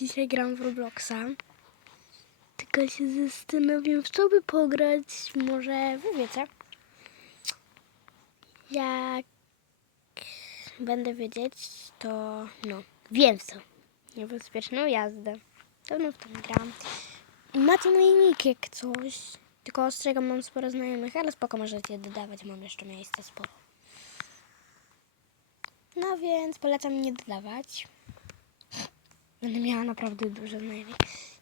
Dzisiaj gram w Robloxa. Tylko się zastanawiam, w co by pograć. Może wy wiecie. Jak będę wiedzieć, to no, wiem co. Niebezpieczną jazdę. Dawno w tym gram. Macie mój nick jak coś. Tylko ostrzegam, mam sporo znajomych, ale spoko możecie dodawać, mam jeszcze miejsca sporo. No więc polecam nie dodawać. Będę miała naprawdę dużo znajomych.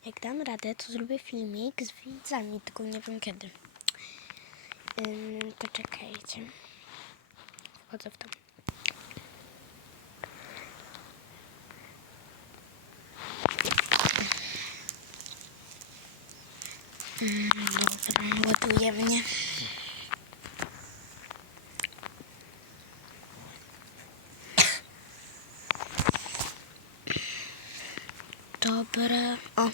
Jak dam radę, to zrobię filmik z widzami, tylko nie wiem kiedy. Ym, poczekajcie. Wchodzę w to. Dobra, ładuje mnie. Dobra. O,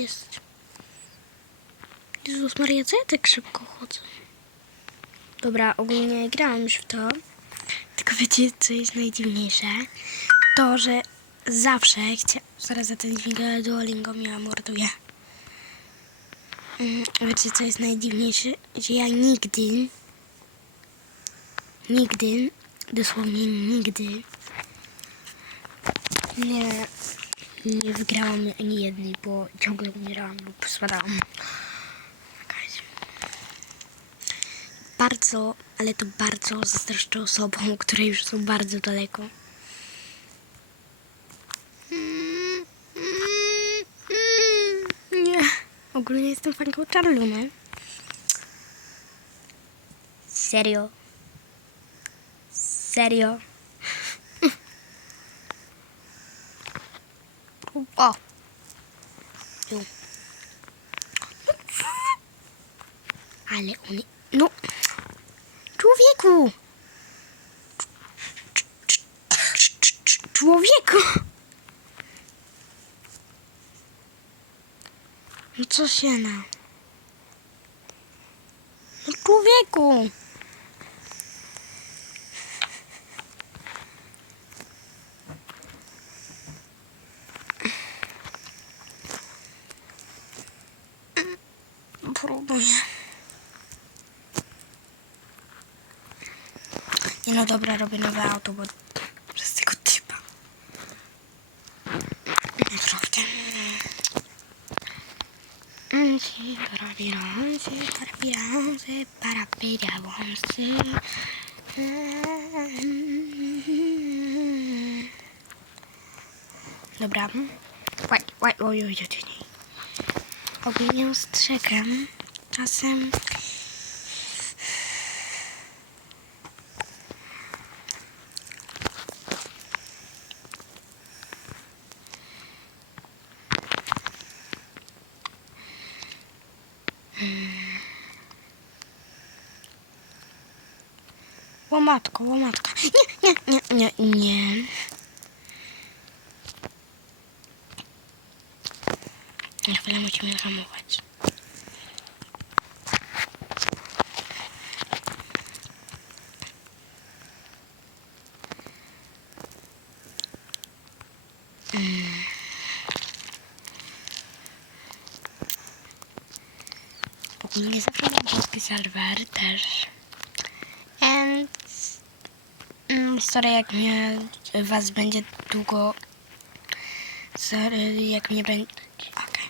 jest. Jezus Maria, co ja tak szybko chodzę? Dobra, ogólnie grałam już w to. Tylko wiecie, co jest najdziwniejsze? To, że zawsze chcia... Zaraz za ten dźwig Duolingo mnie morduje. Mm, Wiecie, co jest najdziwniejsze? Że ja nigdy, nigdy, dosłownie nigdy nie nie wygrałam ani jednej, bo ciągle umierałam lub spadałam. Bardzo, ale to bardzo zazdroszczę osobom, które już są bardzo daleko. Nie. Ogólnie jestem fanką Charluny. Serio. Serio. O! Ale on... No! Człowieku! Człowieku! No co się na... No człowieku! Próbuję. Nie no dobra, robię nowe auto, bo przez tego typa. Naprawdę. Ansi, para piransi, para piransi, para piransi. Dobra. Łaj, oj, oj, oj, oj. Ogólnie ostrzegam. Czasem Łomatko, łomatka. Nie, nie, nie, nie, nie. Na chwilę musimy hamować. Mam polski serwer też. And mm, sorry jak mnie was będzie długo sorry jak mnie będzie okej.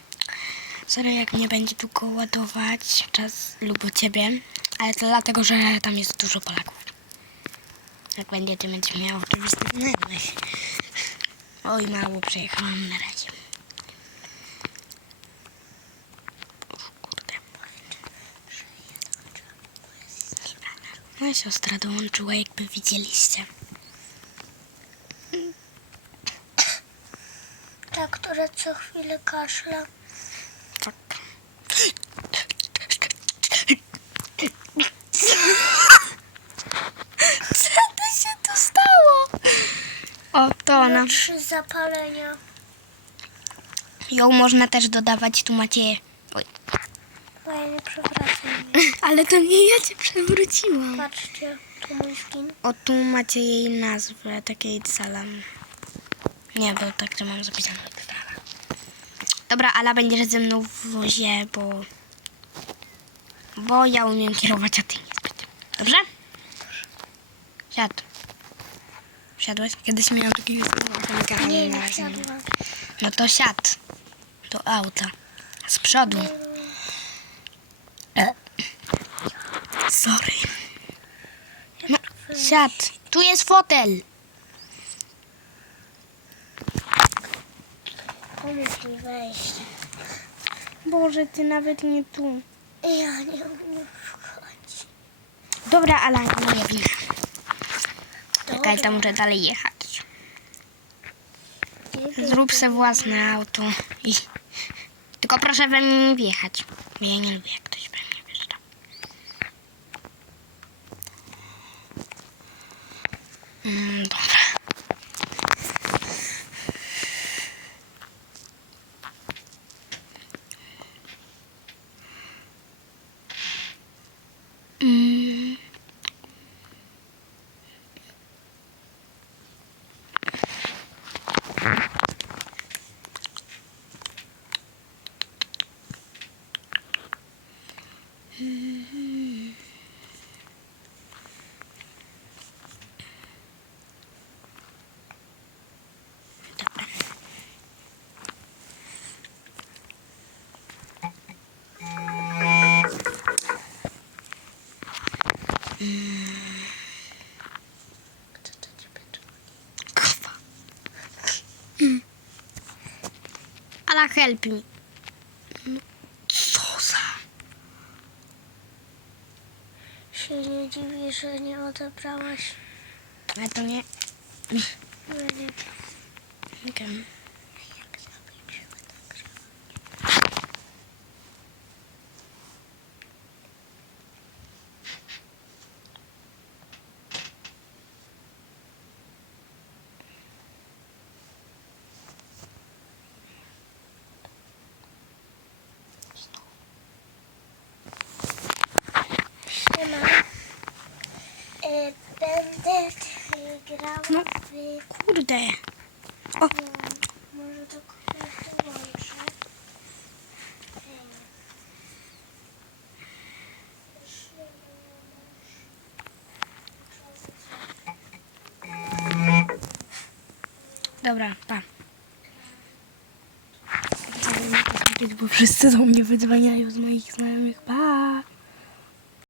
Sorry jak mnie będzie długo ładować czas lub ciebie ale to dlatego, że tam jest dużo Polaków. Jak będziecie mieć miał oczywiście. Znajomych oj mało przejechałam na razie Moja siostra dołączyła, jakby widzieliście. Ta, która co chwilę kaszla. Tak. Co to się tu stało? O, to ona. Trzy zapalenia. Ją można też dodawać, tu macie... Oj. Moja nie przewracaj mnie. Ale to nie ja cię przewróciłam. Patrzcie, tu mój skin. O, tu macie jej nazwę, takiej salam. Nie, bo tak to mam zapisane. Dobra, Ala będziesz ze mną w wozie, bo... Bo ja umiem kierować, a ty niezbyt. Dobrze? Siadł. Siadłeś? Kiedyś miałam takiego ale Nie, nie. No to siadł. Do auta. Z przodu. E. Sorry. No, siadł. Tu jest fotel. Pomóż mi wejść. Boże, ty nawet nie tu. Ja nie umiem wchodzić. Dobra, Ala, moja wina. Czekaj, to muszę dalej jechać. Zrób se własne auto. I... Tylko proszę we mnie nie wjechać. Bo ja nie lubię, jak ktoś we mnie wjeżdża. Mm, dobra. Mm. Ala, help me. No, co za... Się nie dziwi, że nie odebrałaś Ale to nie... mnie. Okej. Jak zakończymy tak Siema. E, Będę No. w... Kurde. O. Może to dołączę. Dobra, pa. Bo wszyscy do mnie wydzwaniają z moich znajomych. Pa.